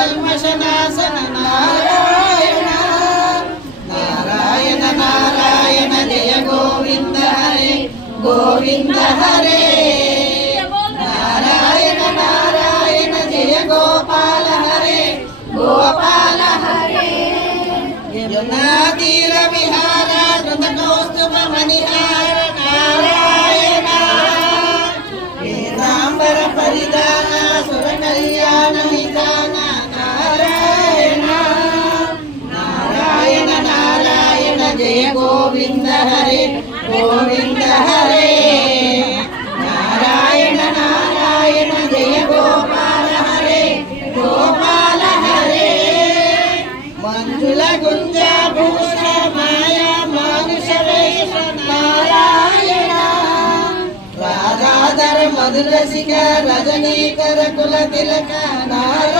కల్మషనాశన నారాయణ నారాయణ నారాయణ జయ గోవింద హరే గోవింద హరే నారాయణ నారాయణ జయ గోపాల హరే గోపాల హరే యమునా తీర విహార ధృతకౌస్తుభ మణిహార నారాయణ వేదాంబర పరిధాన సుర కళ్యాణ విధాన నారాయణ నారాయణ నారాయణ జయ గోవింద హరే గోవింద హరే నారాయణ నారాయణ జయ గోపాల హరే గోపాల హరే మంజుల గుంజాభూష మాయా మానుష వేష నారాయణ రాజాధర మధురసిక రజనీకర కుల తిలక నారాయణ